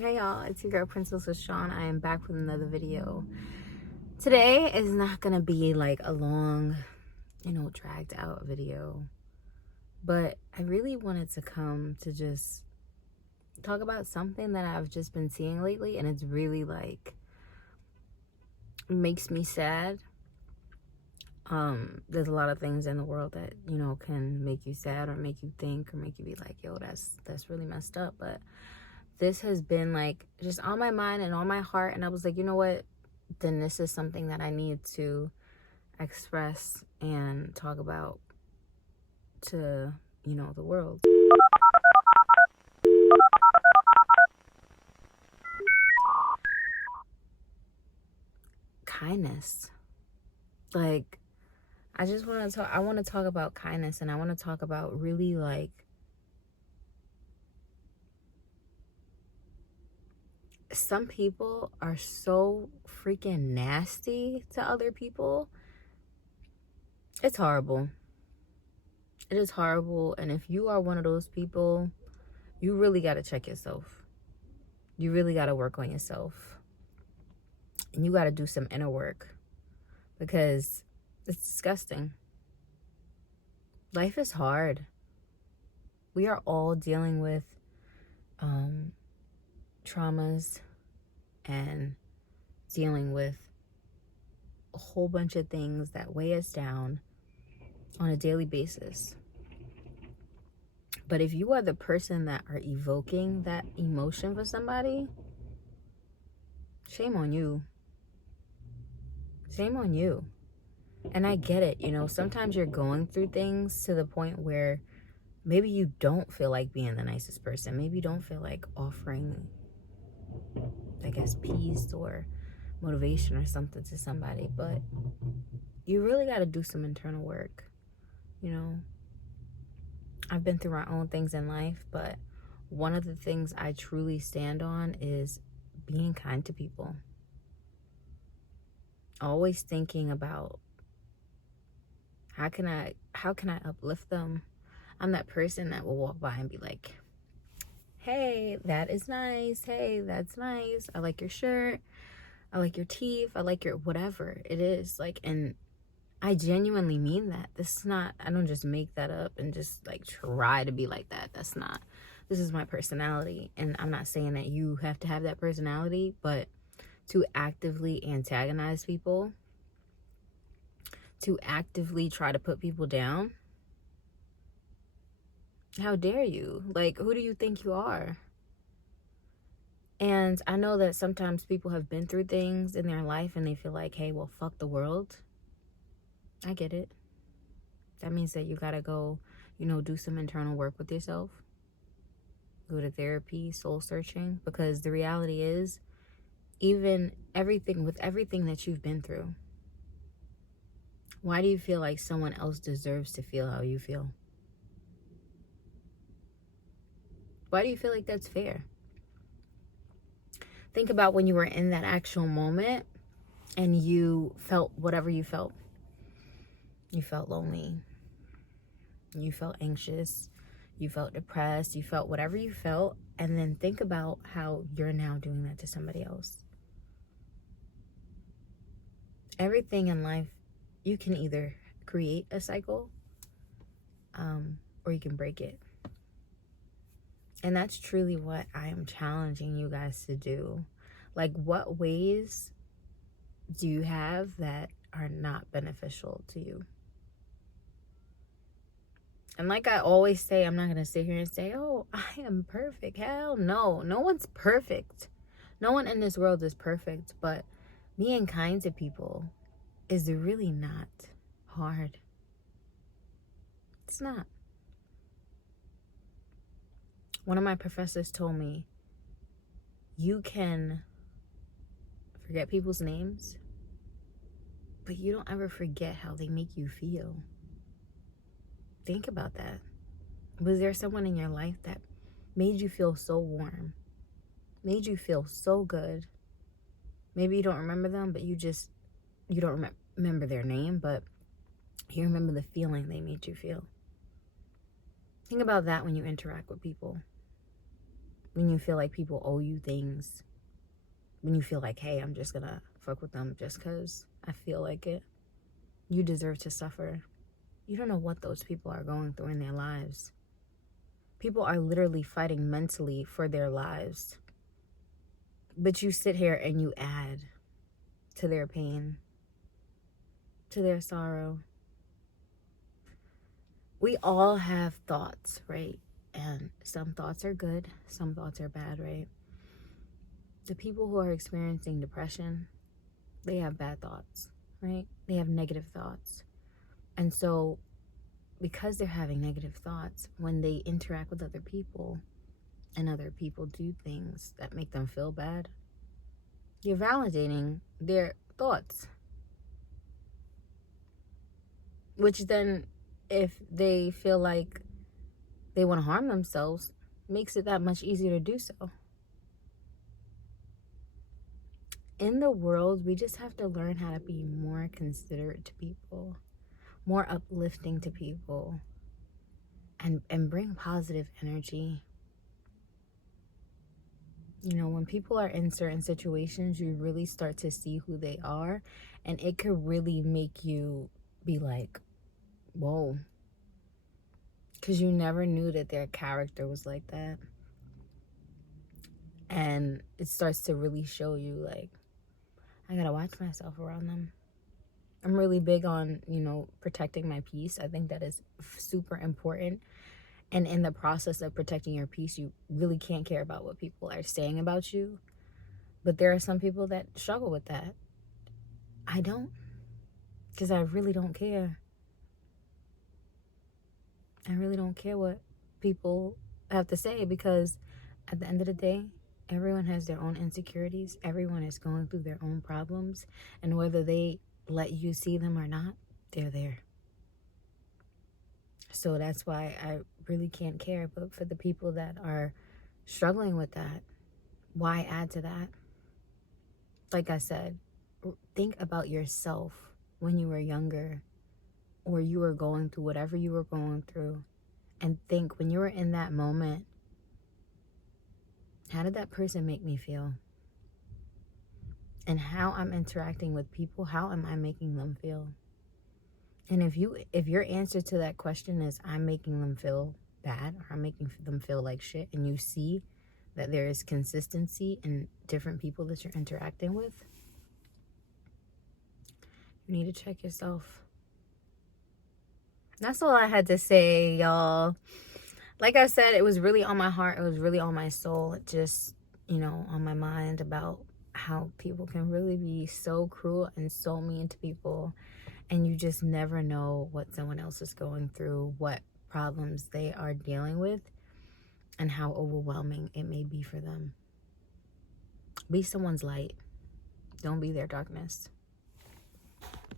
Hey y'all, it's your girl Princess with Sean. I am back with another video. Today is not gonna be like a long, dragged out video, but I really wanted to come to just talk about something that I've just been seeing lately, and it's really like makes me sad. There's a lot of things in the world that can make you sad or make you think or make you be like, yo, that's really messed up. But this has been like just on my mind and on my heart, and I was like, you know what, then this is something that I need to express and talk about to the world. Kindness. Like, I want to talk about kindness, and I want to talk about really like some people are so freaking nasty to other people. It's horrible. It is horrible. And if you are one of those people, you really got to check yourself. You really got to work on yourself. And you got to do some inner work, because it's disgusting. Life is hard. We are all dealing with traumas and dealing with a whole bunch of things that weigh us down on a daily basis. But if you are the person that are evoking that emotion for somebody, shame on you. Shame on you. And I get it, sometimes you're going through things to the point where maybe you don't feel like being the nicest person. Maybe you don't feel like offering, I guess, peace or motivation or something to somebody. But you really got to do some internal work. I've been through my own things in life, but one of the things I truly stand on is being kind to people. Always thinking about how can I uplift them. I'm that person that will walk by and be like, hey, that is nice. Hey, that's nice. I like your shirt. I like your teeth. I like your whatever it is. Like, and I genuinely mean that. This is not, I don't just make that up and just like try to be like that. That's not, this is my personality. And I'm not saying that you have to have that personality, but to actively antagonize people, to actively try to put people down, how dare you? Like, who do you think you are? And I know that sometimes people have been through things in their life and they feel like, hey, well, fuck the world. I get it. That means that you gotta go, do some internal work with yourself. Go to therapy, soul searching, because the reality is, even everything that you've been through, why do you feel like someone else deserves to feel how you feel? Why do you feel like that's fair? Think about when you were in that actual moment and you felt whatever you felt. You felt lonely. You felt anxious. You felt depressed. You felt whatever you felt. And then think about how you're now doing that to somebody else. Everything in life, you can either create a cycle or you can break it. And that's truly what I am challenging you guys to do. Like, what ways do you have that are not beneficial to you? And like I always say, I'm not going to sit here and say, oh, I am perfect. Hell no. No one's perfect. No one in this world is perfect. But being kind to people is really not hard. It's not. One of my professors told me, you can forget people's names, but you don't ever forget how they make you feel. Think about that. Was there someone in your life that made you feel so warm, made you feel so good? Maybe you don't remember them, but you don't remember their name, but you remember the feeling they made you feel. Think about that when you interact with people. when you feel like people owe you things, when you feel like, hey, I'm just gonna fuck with them just because I feel like it. You deserve to suffer. You don't know what those people are going through in their lives. People are literally fighting mentally for their lives. But you sit here and you add to their pain, to their sorrow. We all have thoughts, right? And some thoughts are good, some thoughts are bad, right? The people who are experiencing depression, they have bad thoughts, right? They have negative thoughts. And so because they're having negative thoughts, when they interact with other people and other people do things that make them feel bad, you're validating their thoughts. Which then, if they feel like they want to harm themselves, makes it that much easier to do so. In the world, we just have to learn how to be more considerate to people, more uplifting to people, and bring positive energy. You know, when people are in certain situations, you really start to see who they are, and it could really make you be like, whoa, because you never knew that their character was like that. And it starts to really show you, like, I gotta watch myself around them. I'm really big on, protecting my peace. I think that is super important. And in the process of protecting your peace, you really can't care about what people are saying about you. But there are some people that struggle with that. I don't, because I really don't care. I really don't care what people have to say, because at the end of the day, everyone has their own insecurities. Everyone is going through their own problems. And whether they let you see them or not, they're there. So that's why I really can't care. But for the people that are struggling with that, why add to that? Like I said, think about yourself when you were younger, or you were going through whatever you were going through, and think, when you were in that moment, how did that person make me feel? And how I'm interacting with people, how am I making them feel? And if your answer to that question is, I'm making them feel bad, or I'm making them feel like shit, and you see that there is consistency in different people that you're interacting with, you need to check yourself. That's all I had to say, y'all. Like I said, it was really on my heart. It was really on my soul. It just, on my mind, about how people can really be so cruel and so mean to people. And you just never know what someone else is going through, what problems they are dealing with, and how overwhelming it may be for them. Be someone's light. Don't be their darkness.